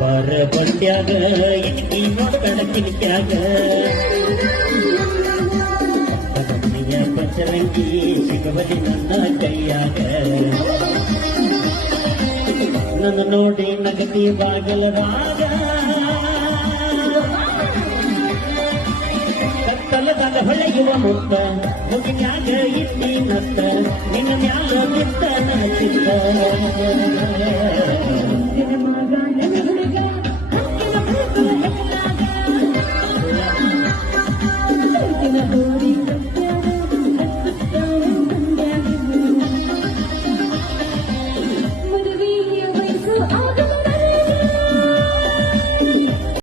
ಬಾರ ಬಂಡ್ಯಾಗ ಇಟ್ಟಿ ನೋಡ್ಬೇಡ ಕಿಟಕ್ಯಾಗ ಪಂಚರಂಗಿ ಸಿಗಬಲಿ ನನ್ನ ಕೈಯಾಗ ನನ್ನ ನೋಡಿ ನಗದಿ ಬಾಗಲದಾಗ ಕತ್ತಲದಾಗ ಹೊಳೆಯುವ ಮುತ್ತ ಮುಗಿನ್ಯಾಗ ಇಟ್ಟಿ ನತ್ತ ನಿನ್ನ ಮ್ಯಾಲ ಬಿತ್ತ ನನ್ನ ಚಿತ್ತ